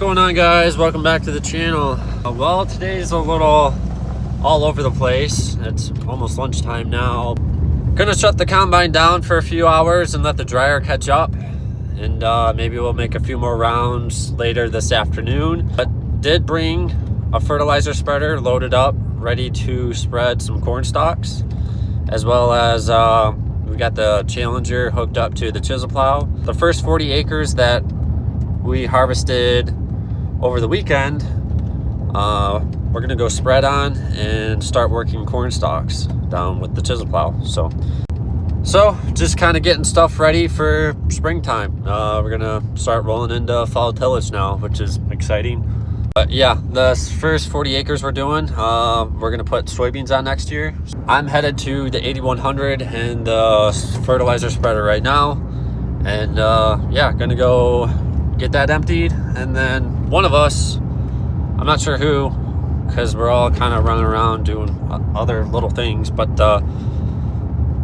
going on, guys? Welcome back to the channel. Well, today's a little all over the place. It's almost lunchtime now. Gonna shut the combine down for a few hours and let the dryer catch up, and maybe we'll make a few more rounds later this afternoon. But did bring a fertilizer spreader loaded up, ready to spread some corn stalks, as well as we got the Challenger hooked up to the chisel plow. The first 40 acres that we harvested over the weekend, we're gonna go spread on and start working corn stalks down with the chisel plow. So just kind of getting stuff ready for springtime. We're gonna start rolling into fall tillage now, which is exciting. But yeah, the first 40 acres we're doing, we're gonna put soybeans on next year. I'm headed to the 8100 and the fertilizer spreader right now, and yeah, gonna go get that emptied. And then one of us, I'm not sure who, because we're all kind of running around doing other little things, but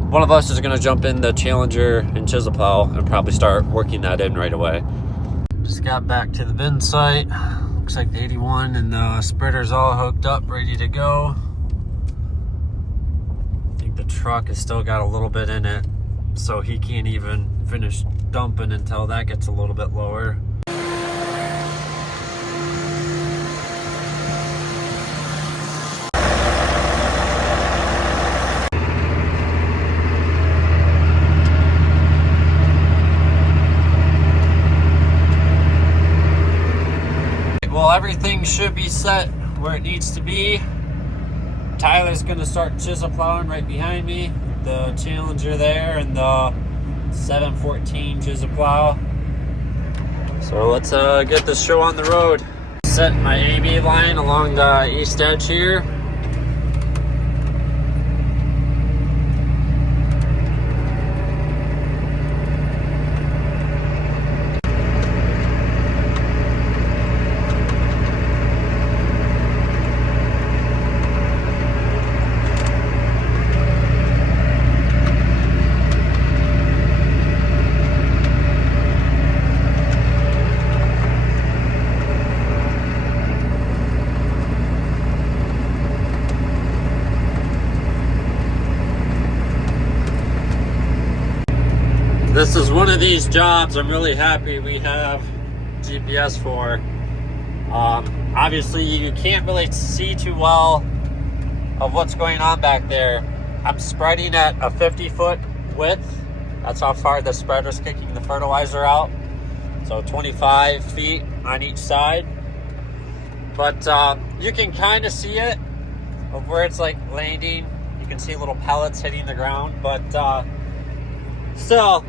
one of us is going to jump in the Challenger and chisel plow and probably start working that in right away. Just got back to the bin site. Looks like the 81 and the spreader's all hooked up, ready to go. I think the truck has still got a little bit in it, so he can't even finish dumping until that gets a little bit lower. Well, everything should be set where it needs to be. Tyler's gonna start chisel plowing right behind me. The Challenger there and the 714 chisel plow. So let's get this show on the road. Set my AB line along the east edge here. This is one of these jobs I'm really happy we have GPS for. Obviously you can't really see too well of what's going on back there. I'm spreading at a 50-foot width. That's how far the spreader's kicking the fertilizer out. So 25 feet on each side. But you can kind of see it of where it's like landing. You can see little pellets hitting the ground, but still,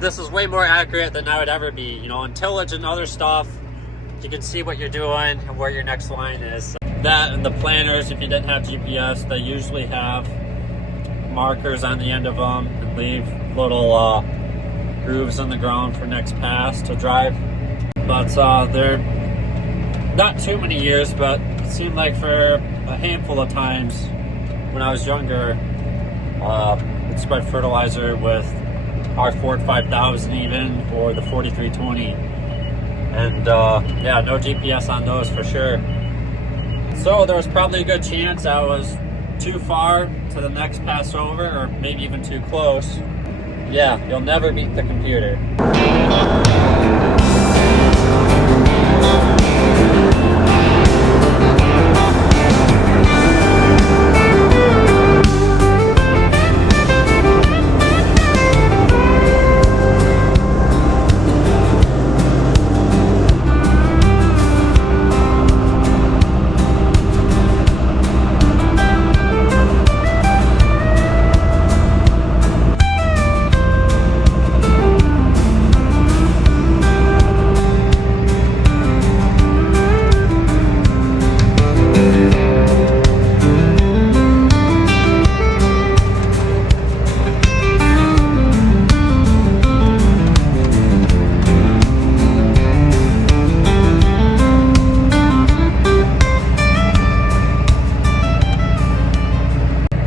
this is way more accurate than I would ever be. You know, in tillage and other stuff, you can see what you're doing and where your next line is. That and the planters, if you didn't have GPS, they usually have markers on the end of them and leave little grooves in the ground for next pass to drive. But they're not too many years, but it seemed like for a handful of times when I was younger, I'd spread fertilizer with our Ford 5000 even, or the 4320, and yeah, no GPS on those for sure. So there was probably a good chance I was too far to the next pass over, or maybe even too close. Yeah, you'll never beat the computer.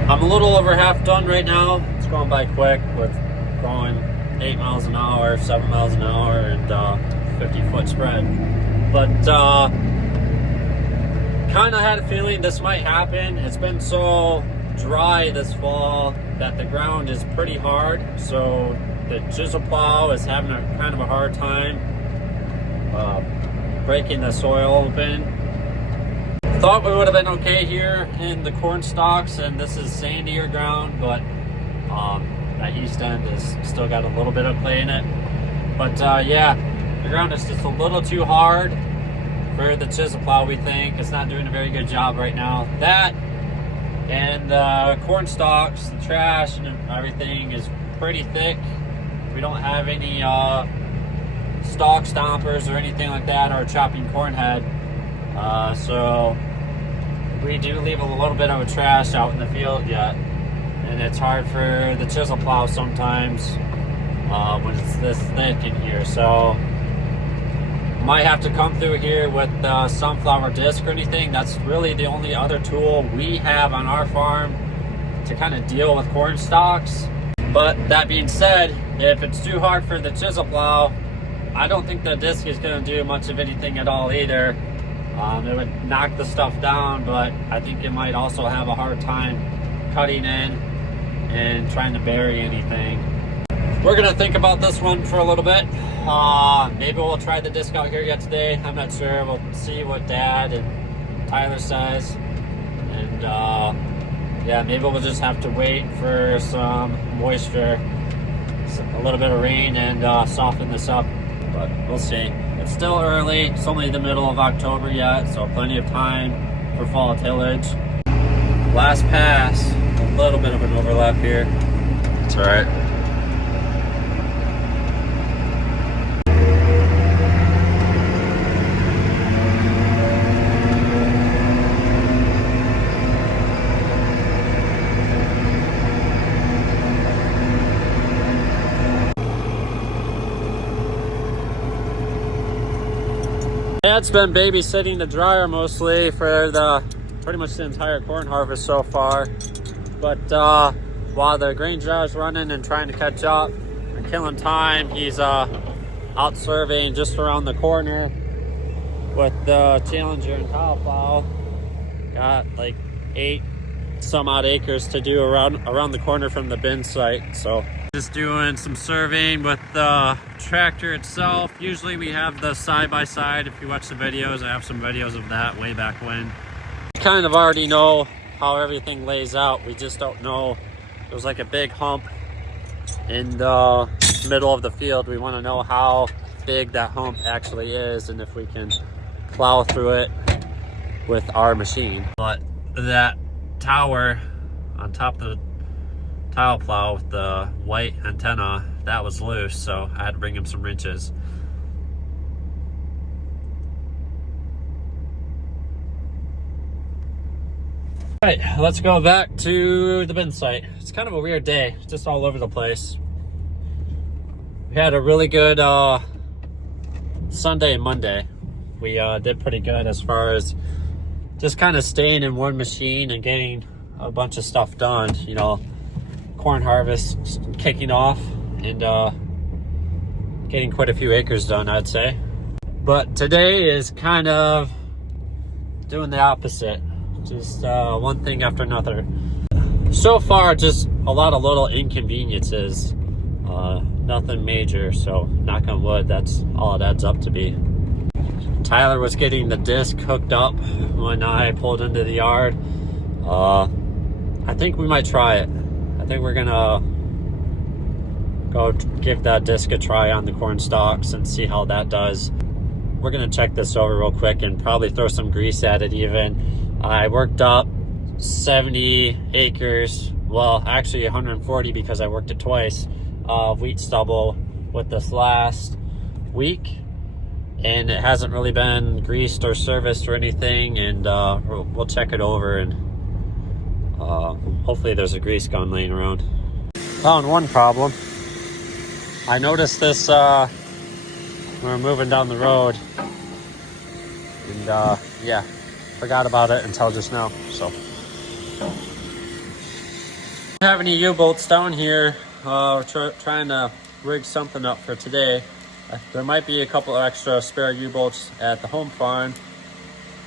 I'm a little over half done right now. It's going by quick with going 8 miles an hour, 7 miles an hour, and 50-foot spread. but kind of had a feeling this might happen. It's been so dry this fall that the ground is pretty hard, so the chisel plow is having a kind of a hard time breaking the soil open. Thought we would have been okay here in the corn stalks, and this is sandier ground, but that east end has still got a little bit of clay in it. But yeah, the ground is just a little too hard for the chisel plow, we think. It's not doing a very good job right now. That and the corn stalks, the trash and everything is pretty thick. We don't have any stalk stompers or anything like that, or chopping corn head. So we do leave a little bit of a trash out in the field yet. And it's hard for the chisel plow sometimes when it's this thick in here. So might have to come through here with sunflower disc or anything. That's really the only other tool we have on our farm to kind of deal with corn stalks. But that being said, if it's too hard for the chisel plow, I don't think the disc is going to do much of anything at all either. It would knock the stuff down, but I think it might also have a hard time cutting in and trying to bury anything. We're gonna think about this one for a little bit. Maybe we'll try the disc out here yet today. I'm not sure. We'll see what Dad and Tyler says. And yeah, maybe we'll just have to wait for some moisture, a little bit of rain, and soften this up. But we'll see. It's still early. It's only the middle of October yet, so plenty of time for fall tillage. Last pass. A little bit of an overlap here. It's all right. Dad's been babysitting the dryer mostly for pretty much the entire corn harvest so far. But while the grain dryer's running and trying to catch up and killing time, he's out surveying just around the corner with the Challenger and tile plow. Got like 8 some odd acres to do around the corner from the bin site. So just doing some surveying with the tractor itself. Usually we have the side-by-side. If you watch the videos, I have some videos of that way back when. Kind of already know how everything lays out. We just don't know. There's like a big hump in the middle of the field. We want to know how big that hump actually is and if we can plow through it with our machine. But that tower on top of the tile plow with the white antenna, that was loose, so I had to bring him some wrenches. All right, let's go back to the bin site. It's kind of a weird day, just all over the place. We had a really good Sunday and Monday. We did pretty good as far as just kind of staying in one machine and getting a bunch of stuff done. You know, corn harvest kicking off and getting quite a few acres done, I'd say. But today is kind of doing the opposite. Just one thing after another. So far, just a lot of little inconveniences. Nothing major, so knock on wood, that's all it adds up to be. Tyler was getting the disc hooked up when I pulled into the yard. I think we might try it. I think we're gonna go give that disc a try on the corn stalks and see how that does. We're gonna check this over real quick and probably throw some grease at it even. I worked up 70 acres, well actually 140 because I worked it twice, of wheat stubble with this last week, and it hasn't really been greased or serviced or anything, and we'll check it over and hopefully there's a grease gun laying around. Found one problem. I noticed this when we were moving down the road, and yeah, forgot about it until just now. So don't have any U-bolts down here. We're trying to rig something up for today. There might be a couple of extra spare U-bolts at the home farm.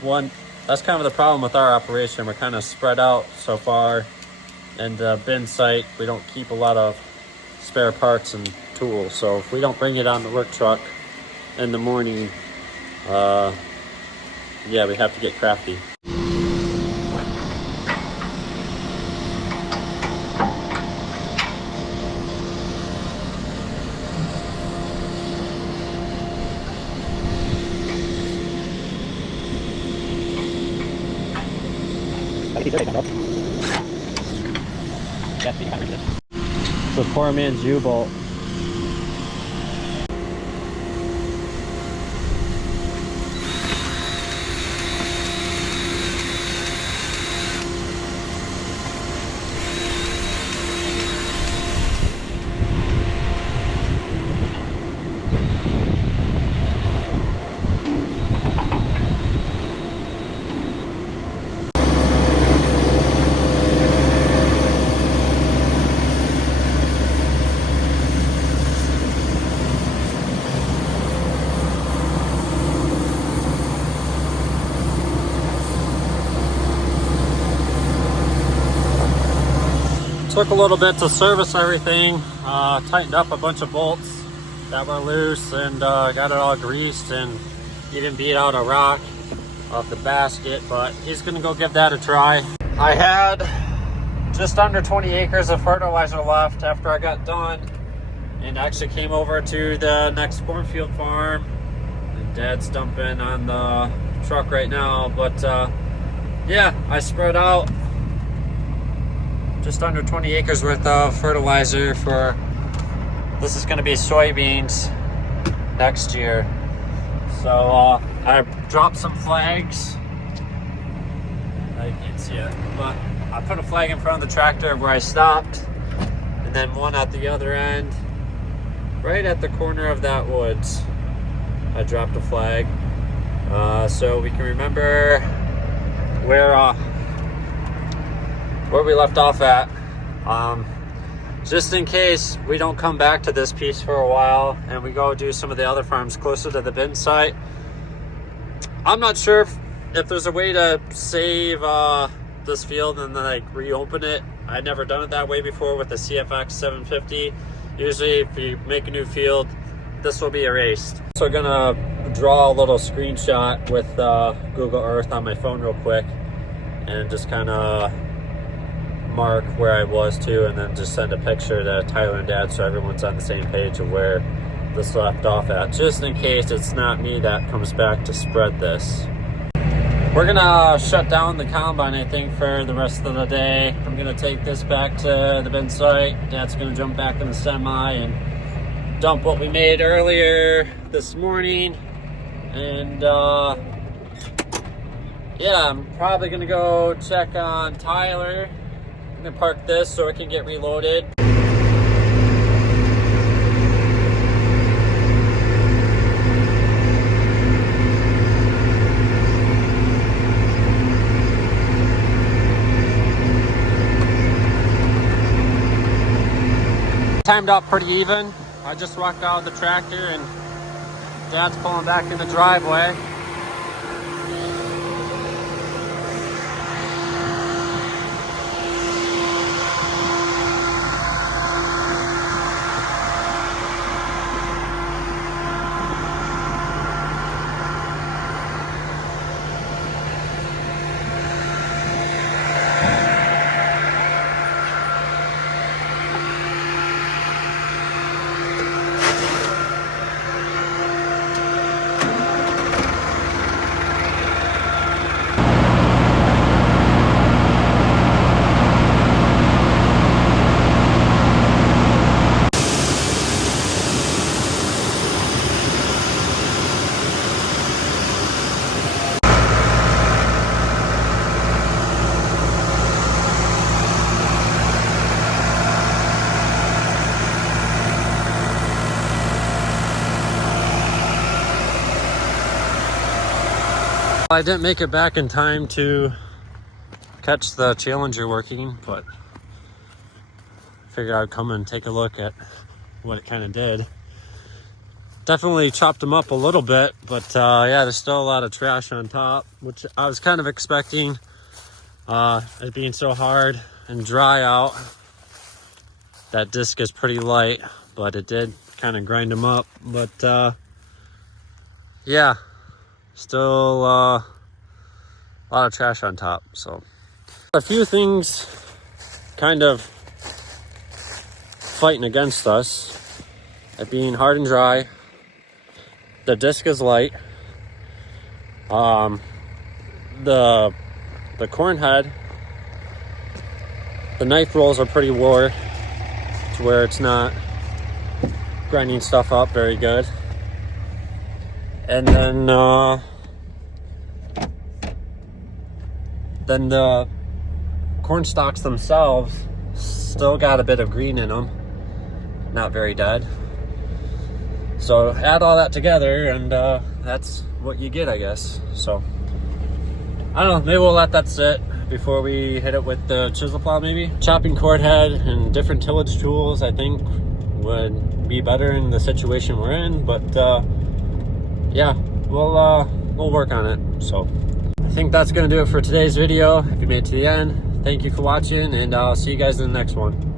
One, that's kind of the problem with our operation. We're kind of spread out so far. And the bin site, we don't keep a lot of spare parts and tools. So if we don't bring it on the work truck in the morning, yeah, we have to get crafty. It's a poor man's U-bolt. Took a little bit to service everything, tightened up a bunch of bolts that were loose and got it all greased and even beat out a rock off the basket, but he's gonna go give that a try. I had just under 20 acres of fertilizer left after I got done and actually came over to the next cornfield farm, and Dad's dumping on the truck right now, but yeah, I spread out just under 20 acres worth of fertilizer for, this is going to be soybeans next year. So I dropped some flags. I can't see it, but I put a flag in front of the tractor where I stopped, and then one at the other end, right at the corner of that woods. I dropped a flag so we can remember where we left off at, just in case we don't come back to this piece for a while and we go do some of the other farms closer to the bin site. I'm not sure if there's a way to save this field and then like reopen it. I've never done it that way before with the CFX 750. Usually if you make a new field, this will be erased. So I'm gonna draw a little screenshot with Google Earth on my phone real quick and just kind of mark where I was to, and then just send a picture to Tyler and Dad so everyone's on the same page of where this left off at, just in case it's not me that comes back to spread this. We're gonna shut down the combine, I think, for the rest of the day. I'm gonna take this back to the bin site. Dad's gonna jump back in the semi and dump what we made earlier this morning, and yeah, I'm probably gonna go check on Tyler. I'm gonna park this so it can get reloaded. Timed out pretty even. I just walked out of the tractor and Dad's pulling back in the driveway. I didn't make it back in time to catch the Challenger working, but figured I'd come and take a look at what it kind of did. Definitely chopped them up a little bit, but yeah, there's still a lot of trash on top, which I was kind of expecting. It being so hard and dry out, that disc is pretty light, but it did kind of grind them up. But yeah, still a lot of trash on top. So a few things kind of fighting against us. It being hard and dry, the disc is light, the corn head, the knife rolls are pretty wore to where it's not grinding stuff up very good. And then the corn stalks themselves still got a bit of green in them, not very dead. So add all that together and that's what you get, I guess. So I don't know, maybe we'll let that sit before we hit it with the chisel plow maybe. Chopping cord head and different tillage tools I think would be better in the situation we're in, but yeah, we'll work on it. So I think that's gonna do it for today's video. If you made it to the end, thank you for watching, and I'll see you guys in the next one.